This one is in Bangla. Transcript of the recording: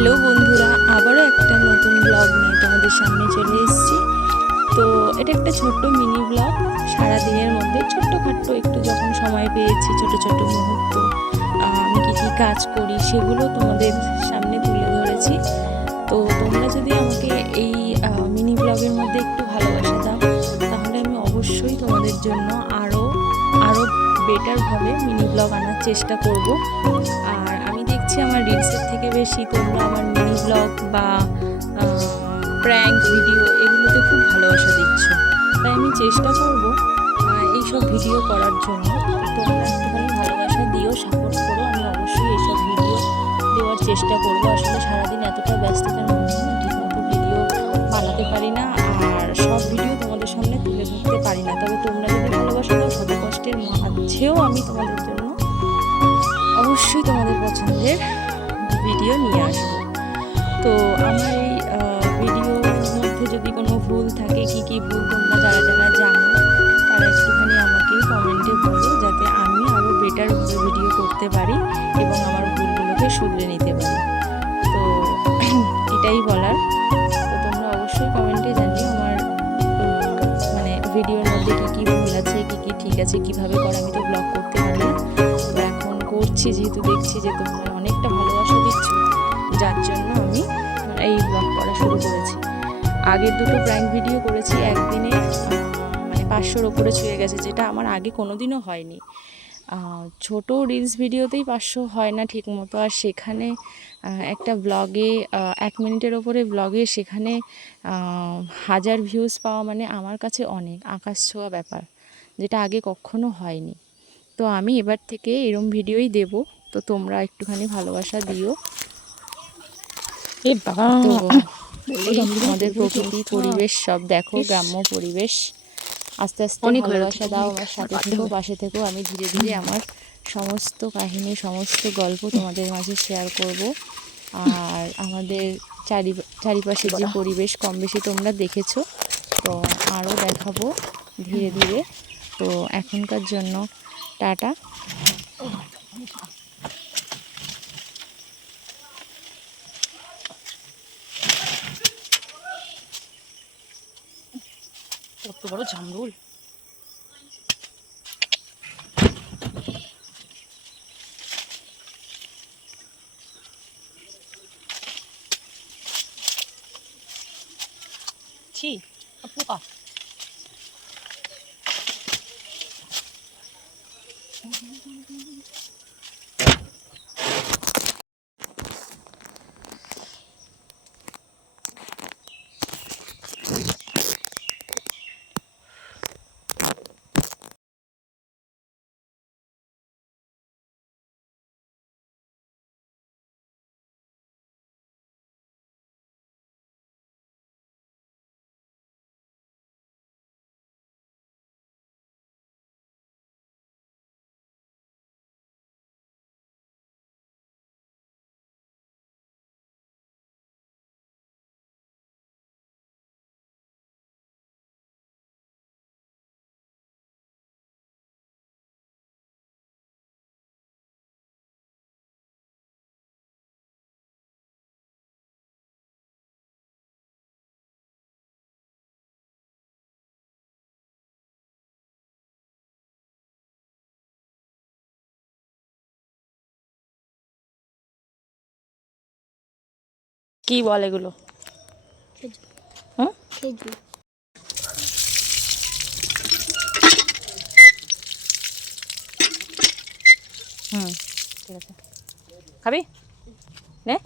হ্যালো বন্ধুরা, আবারও একটা নতুন ব্লগ নিয়ে তোমাদের সামনে চলে এসেছি। তো এটা একটা ছোট্ট মিনি ব্লগ। সারাদিনের মধ্যে ছোট্টখাট্টো একটু যখন সময় পেয়েছি, ছোট ছোট মুহূর্ত আমি কী কী কাজ করি সেগুলো তোমাদের সামনে তুলে ধরেছি। তো তোমরা যদি আমাকে এই মিনি ব্লগের মধ্যে একটু ভালোবাসা দাও, তাহলে আমি অবশ্যই তোমাদের জন্য আরও আরও বেটারভাবে মিনি ব্লগ আনার চেষ্টা করব। আর আমি দেখছি আমার রিলসের থেকে বেশি তোমরা আমার মিনি ব্লগ বা প্র্যাঙ্ক ভিডিও এগুলোতে খুব ভালোবাসা দিচ্ছ। তাই আমি চেষ্টা করব এইসব ভিডিও করার জন্য। তোমরা একটুখানি ভালোবাসা দিও, সাপোর্ট করো। আমি অবশ্যই এইসব ভিডিও দেওয়ার চেষ্টা করব। আসলে সারাদিন এতটা ব্যস্ততার মধ্যে না ঠিকমতো ভিডিও বানাতে পারি না, আর সব ভিডিও তোমাদের সামনে তুলে ধরতে পারি না। তবে তোমরা যদি ভালোবাসা দাও, শত কষ্টের মাঝেও আমি তোমাদের জন্য অবশ্যই তোমাদের পছন্দের ভিডিও নিয়ে আসবো। তো আমার এই ভিডিওর মধ্যে যদি কোনো ভুল থাকে, কি কি ভুল তোমরা যারা যারা জানো তারা একটুখানি আমাকে কমেন্টে বলো, যাতে আমি আরও বেটারভাবে ভিডিও করতে পারি এবং আমার ভুলগুলোকে শুধরে নিতে পারি। তো এটাই বলার। তো তোমরা অবশ্যই কমেন্টে জানিও আমার মানে ভিডিওর মধ্যে কী কী ভুল আছে, কী কী ঠিক আছে, কীভাবে করা। আমি তো ব্লগ করতে পারি না, তো এখন করছি যেহেতু দেখছি যে তোমরা অনেকটা ভালোবাসা দিচ্ছ, যার জন্য আমি এই ব্লগ করা শুরু করেছি। আগের দুটো প্র্যাঙ্ক ভিডিও করেছি, একদিনে মানে 500-র ওপরে ছুঁয়ে গেছে, যেটা আমার আগে কোনো দিনও হয়নি। ছোট রিলস ভিডিওতেই 500 হয় না ঠিক মতো, আর সেখানে একটা ব্লগে 1 মিনিটের ওপরে ব্লগে সেখানে 1000 ভিউজ পাওয়া মানে আমার কাছে অনেক আকাশ ছোঁয়া ব্যাপার, যেটা আগে কখনো হয়নি। তো আমি এবার থেকে এরম ভিডিওই দেব। তো তোমরা একটুখানি ভালোবাসা দিও। তো এই আমাদের প্রকৃতি পরিবেশ সব দেখো, গ্রাম্য পরিবেশ। আস্তে আস্তে ভালোবাসা দাও, আমার সাথে থেকেও, পাশে থেকেও। আমি ধীরে ধীরে আমার সমস্ত কাহিনী, সমস্ত গল্প তোমাদের মাঝে শেয়ার করব। আর আমাদের চারিপাশের যে পরিবেশ কম বেশি তোমরা দেখেছো, তো আরও দেখাবো ধীরে ধীরে। তো এখনকার জন্য টাটা। কত বড় ঝামরুল! ছি, পোকা! কি বল এগুলো? হুম, হুম, ঠিক আছে। খাবি নে।